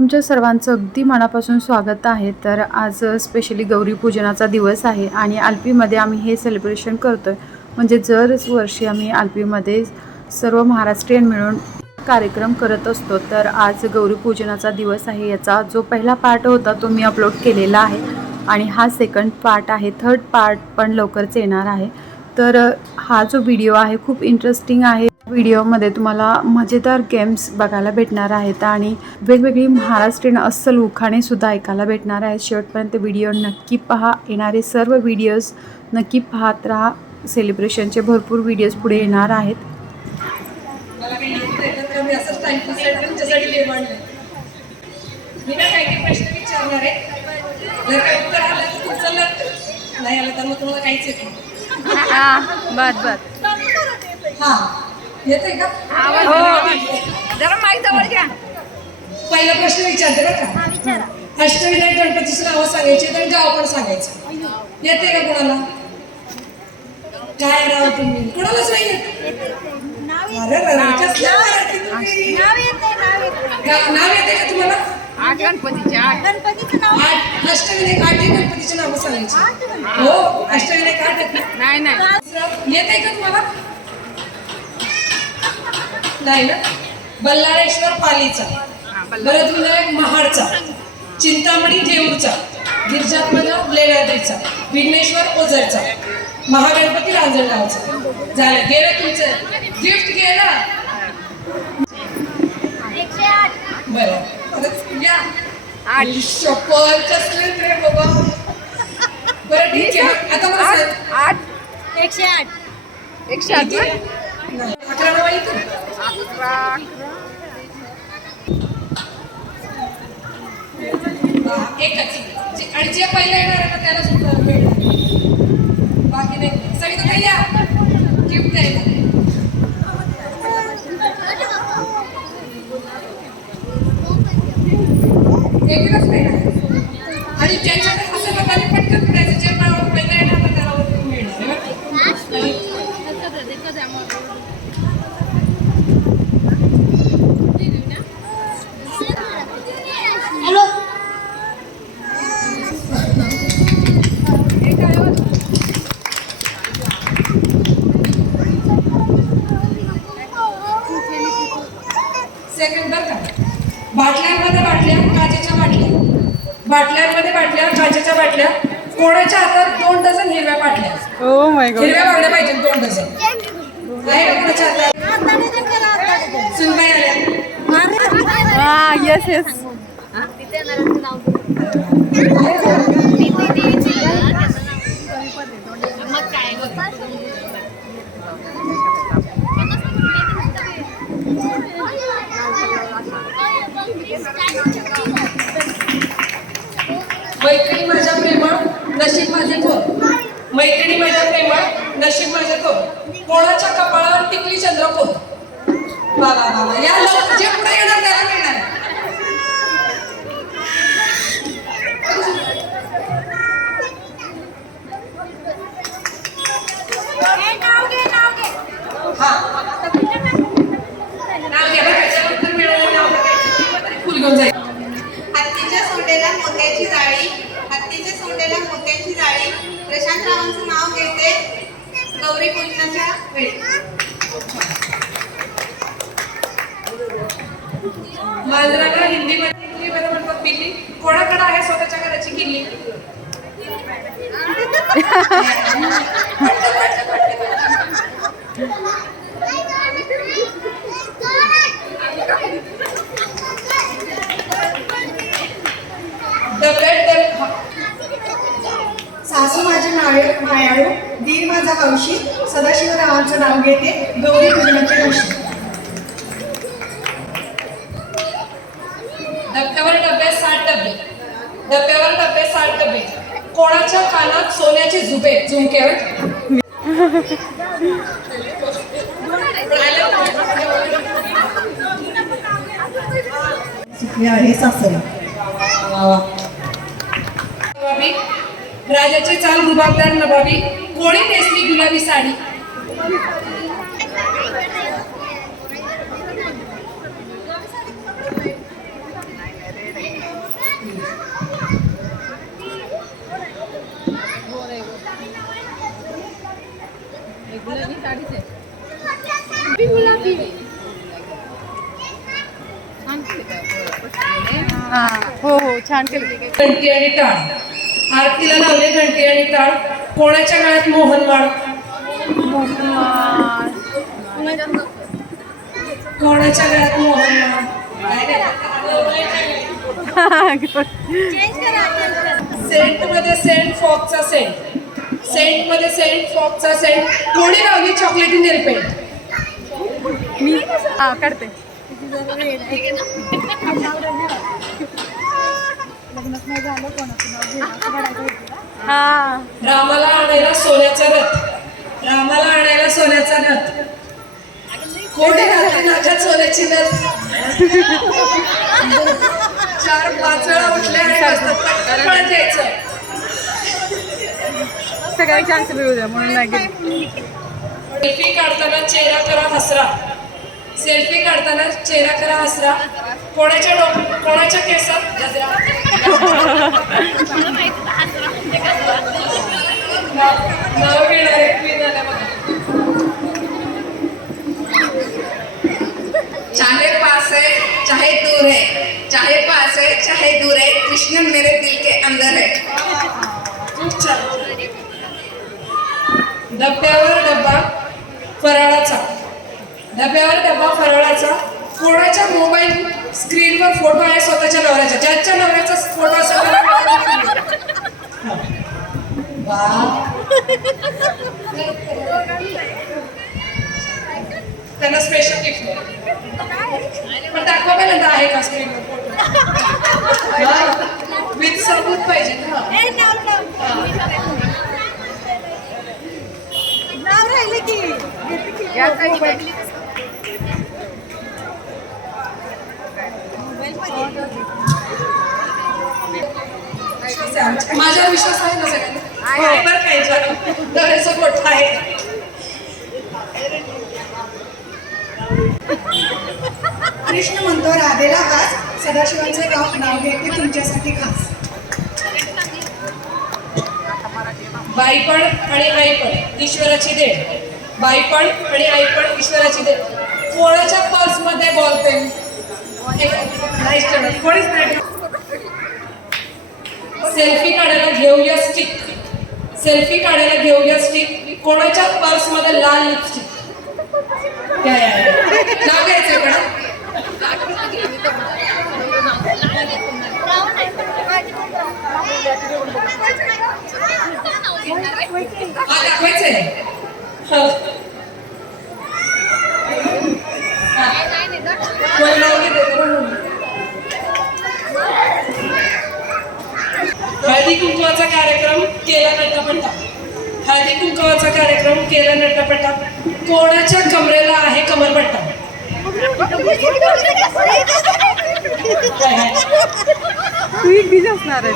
तुमच्या सर्वांचं अगदी मनापासून स्वागत आहे. तर आज स्पेशली गौरी पूजनाचा दिवस आहे आणि आलपीमध्ये आम्ही हे सेलिब्रेशन करतो आहे म्हणजे जर वर्षी आम्ही आलपीमध्ये सर्व महाराष्ट्रीयन मिळून कार्यक्रम करत असतो तर आज गौरी पूजनाचा दिवस आहे. याचा जो पहिला पार्ट होता तो मी अपलोड केलेला आहे. आणि हा सेकंड पार्ट आहे. थर्ड पार्ट पण लवकरच येणार आहे. तर हा जो व्हिडिओ आहे खूप इंटरेस्टिंग आहे. व्हिडिओमध्ये तुम्हाला मजेदार गेम्स बघायला भेटणार आहेत आणि वेगवेगळी महाराष्ट्रीयन अस्सल उखाणे सुद्धा ऐकायला भेटणार आहेत. शेवटपर्यंत व्हिडिओ नक्की पहा. येणारे सर्व व्हिडिओज नक्की पाहत राहा. सेलिब्रेशनचे भरपूर व्हिडिओज पुढे येणार आहेत. नाही आलं तर मग तुम्हाला काहीच येत नाही बस बस हा. येते का? हो. जरा माहीत जवळ घ्या. पहिला प्रश्न विचारते बरं का? अष्टविनायक गणपतीची नावं सांगायची आणि गाव पण सांगायचं. येते का कोणाला? काय राव तुम्ही? कोणालाच नाही नाव येते का तुम्हाला? आठ. गणपतीचे आठ आठ अष्टविनायक आठ गणपतीची नावं सांगायची. हो अष्टविनायक आठ? नाही येत का तुम्हाला? नाही ना? बल्लाळेश्वर पालीचा. हा, बल्ला- भरत विनायक महाडचा. चिंतामणी देऊरचा गिरजात्मज लेण्याद्रीचा विघ्नेश्वर ओझरचा. महागणपती रांजणगावचा. झालं. गेलं तुमचं. गिफ्ट गेलं बरं. या. कसले रे बाबा? बरं ठीक आहे. आता मला आठ. एकशे आठ. एकशे आठ एकच. आणि जे पहिलं येणार आहे ना त्याला सुद्धा बाकी नाही. सविता ताई या गिफ्ट द्यायला एकच मिळणार आणि ज्यांच्याकडे असं लोकांनी पटकन फिरायचं जे नाव पहिलं येणार ना त्याला वरती मिळणार आहे बरं का? हॅलो सेकंड बरं का? बाटल्यांमध्ये बाटल्या काचेच्या बाटल्या. बाटल्यांमध्ये बाटल्या काचेच्या बाटल्या. कोणाच्या हातात दोन डझन हिरव्या बाटल्या? ओ माय हिरव्या बाटल्या पाहिजे दोन डझन. आहे का कोणाच्या हातात? सुनबाई आल्या. हा येस येस मैत्रिणी माझ्या प्रेमळ नशीब माझे थोर मैत्रिणी माझ्या प्रेमळ नशीब माझे थोर कोणाच्या कपाळावर टिकली वा वा वा. या लोक जे पुढे येणार त्याला मिळणार. हा नाव घ्या बरं त्याच्यावर उत्तर मिळालं नाव घेऊन जाईल. हत्तीच्या सोंडेला मोत्याची जाळी. हत्तीच्या सोंडेला मोत्याची जाळी. प्रशांत रावांचं नाव घेते गौरी पूजनाच्या वेळी. मांजराला हिंदीमध्ये म्हणतात बिल्ली कोणाकडे आहे स्वतःच्या घराची किल्ली डब्यात डब सासू माझे नावे मायाळू दीर माझा हौशी सदाशिवरावांचं नाव घेते गौरी पूजनाच्या दिवशी डब्यावर डब्यात साठ डबे. डब्यावर डब्यात साठ डबे. कोणाच्या कानात सोन्याचे झुबे झुमके होय? शिकले आहे सासरे. नवाबी राजाचे चाल गुबाबदार नभावी. कोणी नेसली गुलाबी साडी. हो हो छान केली. आणि टाळ. आरतीला लावले घंटी आणि टाळ. कोणाच्या गळ्यात मोहनमाळ कोणाच्या गळ्यात मोहनमाळ. सेंटमध्ये सेंट फॉकचा सेंट. सेंटमध्ये सेंट फॉकचा सेंट. कोणी लावली चॉकलेटी नेलपेंट मी हा काढते हा. रामाला आणायला सोन्याचा रथ. रामाला आणायला सोन्याचा रथ. कोणी घातली नाकात सोन्याची नथ चार पाच वेळा उठल्या आणि. पटकन पळत यायचं सगळ्या चान्स मिळू द्या म्हणून नाही सेल्फी काढताना चेहरा करा हसरा. सेल्फी काढताना चेहरा करा हसरा. कोणाच्या डोक कोणाच्या केसात गजरा? नाव- घेणार आहे बघा. चाहे पास है चाहे दूर है. चाहे पास है चाहे दूर है कृष्ण मेरे दिल के अंदर है. खूप छान. डब्यावर डब्बा फराळाचा. डब्यावर डब्बा फराळाचा कोणाच्या मोबाईल स्क्रीनवर फोटो आहे स्वतःच्या नवऱ्याचा? ज्याच्या नवऱ्याचा फोटो. त्यांना स्पेशल गिफ्ट पण दाखवा पहिल्यांदा आहे का स्क्रीनवर फोटो विथ सबूत पाहिजे ना. माझ्यावर विश्वास आहे ना सगळ्यांना बरं काय डोळ्याचा गोठा आहे. कृष्ण म्हणतो राधेला हाच सदाशिवांचे गाव नाव घेते तुमच्यासाठी खास. बाईपण आणि आईपण ईश्वराची देण. बाईपण आणि आईपण ईश्वराची देण. कोणाच्या पर्समध्ये बॉल पेन नाही ठेवत कोणीच नाही सेल्फी काढायला घेऊया स्टिक सेल्फी काढायला घेऊया स्टिक कोणाच्या पर्समध्ये लाल लिपस्टिक काय नाव घ्यायचं हो. हा. कोणी नाव घेते का म्हणून? हळदी कुंकवाचा कार्यक्रम केला नटापटा हळदी कुंकवाचा कार्यक्रम केला नटापटा. कोणाच्या कमरेला आहे कमरपट्टा? तू एक बीज असणार आहे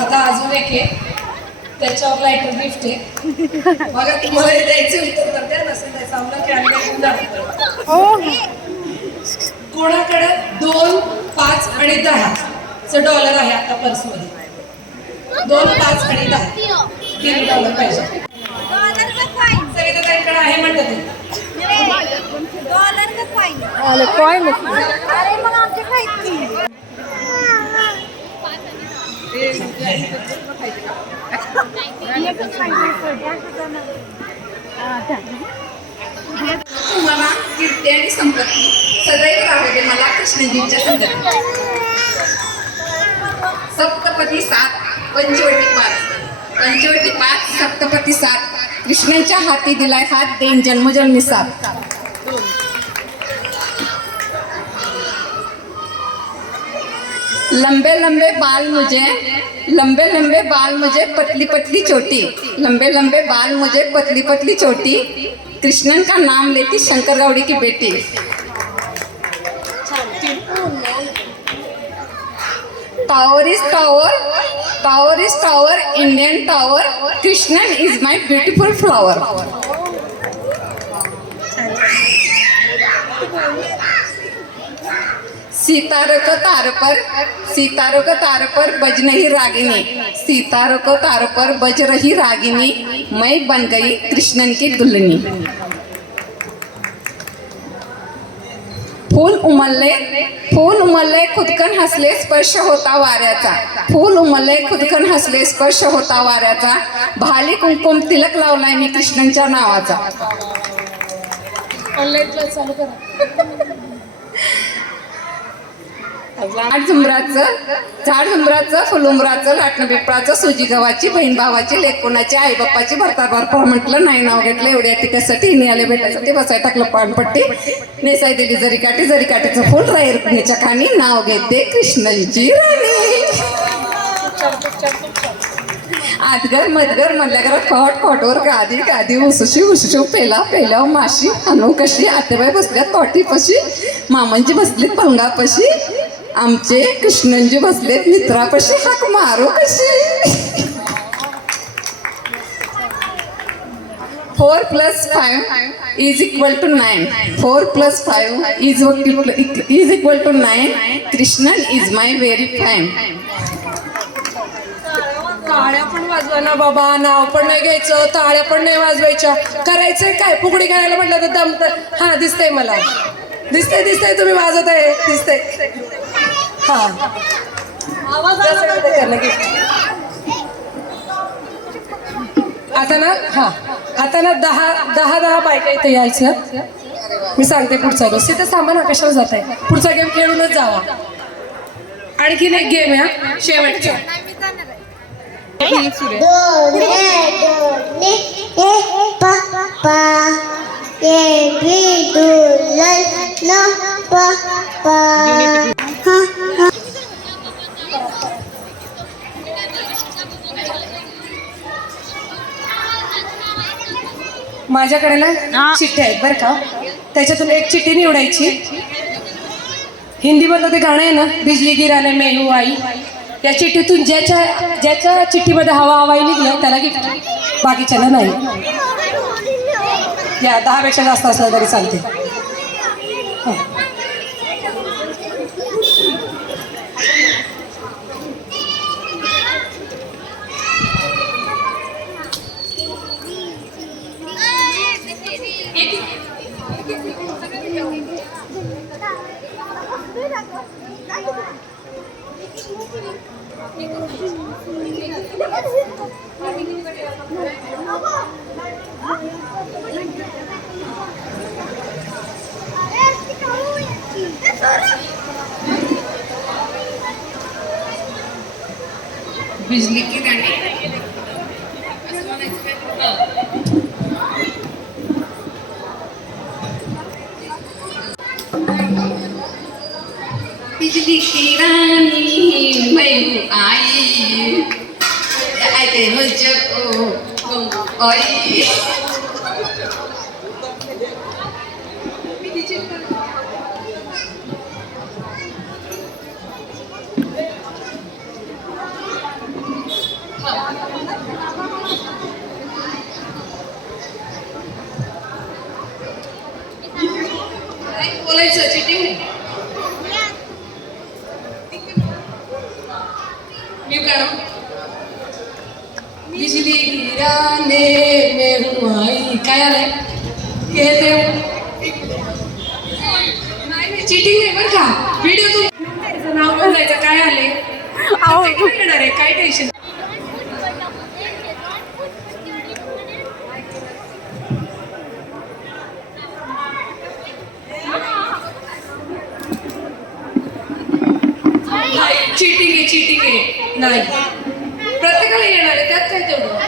आता अजून एक आहे. त्याच्यावर लायटर गिफ्ट आहे. बघा तुम्हाला द्यायचं उत्तर तर द्या नसेल द्यायचं आम्हाला दाखवतो हो. कोणाकडे दोन पाच आणि दहा? डॉलर आहे आता पर्समध्ये. दोन पाच आणि दहा. तीन डॉलर पाहिजे. सविताताईंकडे आहे म्हणतात ते. तुम्हाला कीर्ती आणि संपत्ती सदैव राहू दे मला कृष्णजींच्या संगती. सप्तपदी सात, पंचवटी पाच. पंचवटी पाच, सप्तपदी सात. कृष्णाच्या हाती दिलाय हात देईन जन्मजन्मी साथ लंबे लंबे बाल मुझे, लंबे लंबे बाल मुझे पतली पतली चोटी. लंबे लंबे बाल मुझे पतली पतली चोटी. कृष्णन का नाम लेती शंकर गौड़ी की बेटी tower is tower tower is tower Indian tower Krishnan is my beautiful flower सितारों को तार पर सितारों को तार पर बज नहीं रागिनी सितारों को तारों पर बज रही रागिनी मैं बन गई कृष्णन की दुल्हनी। फूल उमलले फूल उमलले खुदकन हसले स्पर्श होता वाऱ्याचा। फूल उमलले खुदकन हसले स्पर्श होता वाऱ्याचा। भाली कुंकुम तिलक लावलाय मी कृष्णांच्या नावाचा ऑनलाईन क्लास चालू करा झाड झुमराचं झाड झुमराचं फुलुमराचं लाटणं पिपळाचं सुजी गव्हाची बहीण भावाची लेकोणाची आई बाप्पाची भरता भरपूर म्हटलं नाही नाव घेतलं एवढ्या टिकासाठी हिने आले भेटायसाठी बसाय टाकलं पानपट्टी. नेसाय दिली जरी काठी जरी काठीचं फुल राहील रुक्मिणीच्या खाणी. नाव घेते कृष्णाची राणी. आदगर मदगर मधल्या घरात फट फटवर गादी गादी उसुशी उसुशी पेला पेलाव माशी अनु कशी आतेबाई बसल्यात कॉटीपाशी मामांची बसलीत भंगापशी आमचे कृष्णनजी बसलेत मित्रापाशी हाक मारू कशी? Four plus five is equal to nine four plus five is is equal to nine Krishnan is my very fine टाळ्या पण वाजवा ना बाबा नाव पण नाही घ्यायचं टाळ्या पण नाही वाजवायच्या. करायचंय काय? फुगडी खेळायला म्हटलं तर दमत. हा दिसतंय मला. दिसतंय दिसतंय तुम्ही वाजवत आहे दिसतंय. आता ना हा आता ना दहा दहा दहा बायका इथे यायचं मी सांगते पुढचा दिवस तिथे थांबा ना कशाला जात आहे पुढचा गेम खेळूनच जावा आणखीन एक गेम आहे हा, शेवटचा माझ्याकडे ना चिठ्ठ्या आहेत बरं का. त्याच्यातून एक चिठ्ठी निवडायची. हिंदीमधलं ते गाणं आहे ना बिजली गिराने मेहू आई. या चिठ्ठीतून ज्याच्या ज्याच्या चिठ्ठीमध्ये हवा हवाई निघलं त्याला गिफ्ट बाकीच्याला नाही. या दहापेक्षा जास्त असलं तरी चालते बिजली की राणी बिजली की रानी मैं हूँ आई आते मुझको तुम आई बिजली गिराने में हूँ आई काय आलंय? हे ते. नाही चिटिंग नाही बरं का. व्हिडिओ तुम नाव पण जायचं काय आले काय टेन्शन नाही चिटिंग आहे चिटिंग आहे नाही. प्रत्येकाला येणार आहे त्यात काय तेवढं?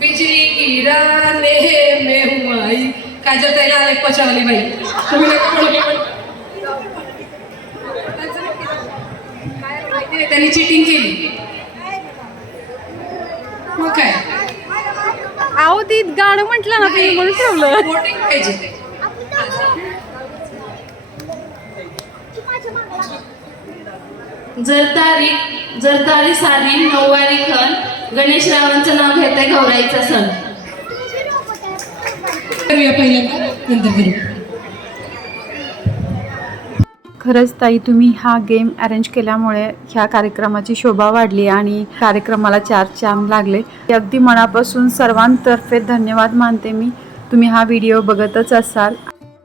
बिजली गिराने में हूँ आई. काजल ताईला आले पचावली बाई. तुम्ही नका म्हणू पण. त्यांनी चिटिंग केली. मग काय? अहो ती गाणं म्हटलं ना तुम्ही म्हणून ठेवलं. पाहिजे. जरतारी जरतारी सारी नऊवारी खण गणेश रावांचं नाव घेत आहे गौराईचा सण. करूया पहिल्यांदा? नंतर करू खरंच ताई तुम्ही हा गेम अरेंज केल्यामुळे ह्या कार्यक्रमाची शोभा वाढली आणि कार्यक्रमाला चार चांद लागले. अगदी मनापासून सर्वांतर्फे धन्यवाद मानते मी. तुम्ही हा व्हिडिओ बघतच असाल.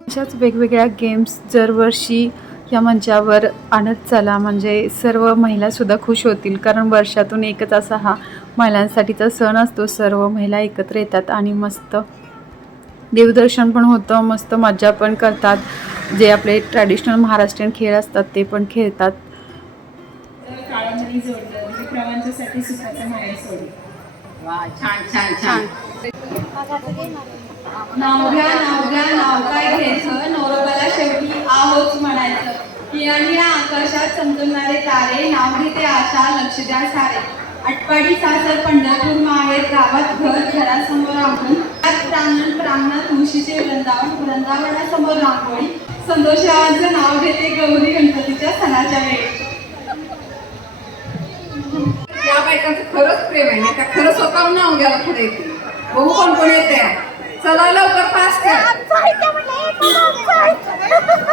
अशाच वेगवेगळ्या गेम्स दरवर्षी या मंचावर आणत चला. म्हणजे सर्व महिलासुद्धा खुश होतील. कारण वर्षातून एकच असा हा महिलांसाठीचा सण असतो. सर्व महिला एकत्र येतात आणि मस्त देवदर्शन पण होतं मस्त मज्जा पण करतात. जे आपले ट्रॅडिशनल महाराष्ट्रीयन खेळ असतात ते पण खेळतात. वा छान छान छान. नाव घ्या नाव घ्या नाव काय घ्यायचं नवरोबाला शेवटी आहोच म्हणायचं पियाणी आकाशात चमकणारे तारे नाव घेते आशा लक्ष द्या सारे. आटपाडी सासर पंढरपूर माहेर गावात घर घरासमोर त्यात प्रांगण प्रांगणात मुशीचे वृंदावन वृंदावनासमोर रांगोळी. संतोषाचं नाव घेते गौरी गणपतीच्या सणाच्या वेळी. या बायकांचं खरंच प्रेम आहे नाही का? खरंच स्वतःहून नाव घ्यायला पुढे येते. बघू कोण कोण येते. चला लवकर फास्ट कर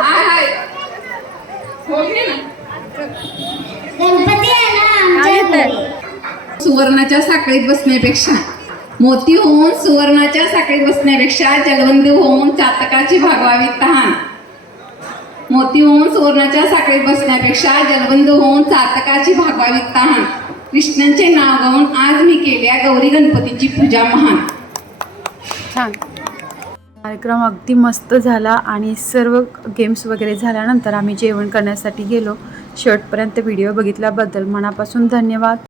हाय हाय. हो घे ना? गणपती आहे ना आमच्या घरी. सुवर्णाच्या साखळीत बसण्यापेक्षा मोती होऊन सुवर्णाच्या साखळीत बसण्यापेक्षा जलवंत होऊन चातकाची भागवावी तहान. मोती होऊन सुवर्णाच्या साखळीत बसण्यापेक्षा जलबंद होऊन चातकाची भागवावी तहान. कृष्णांचे नाव गाऊन आज मी केल्या गौरी गणपतीची पूजा महान. छान. कार्यक्रम अगदी मस्त झाला आणि सर्व गेम्स वगैरे झाल्यानंतर आम्ही जेवण करण्यासाठी गेलो. शेवटपर्यंत व्हिडिओ बघितल्याबद्दल मनापासून धन्यवाद.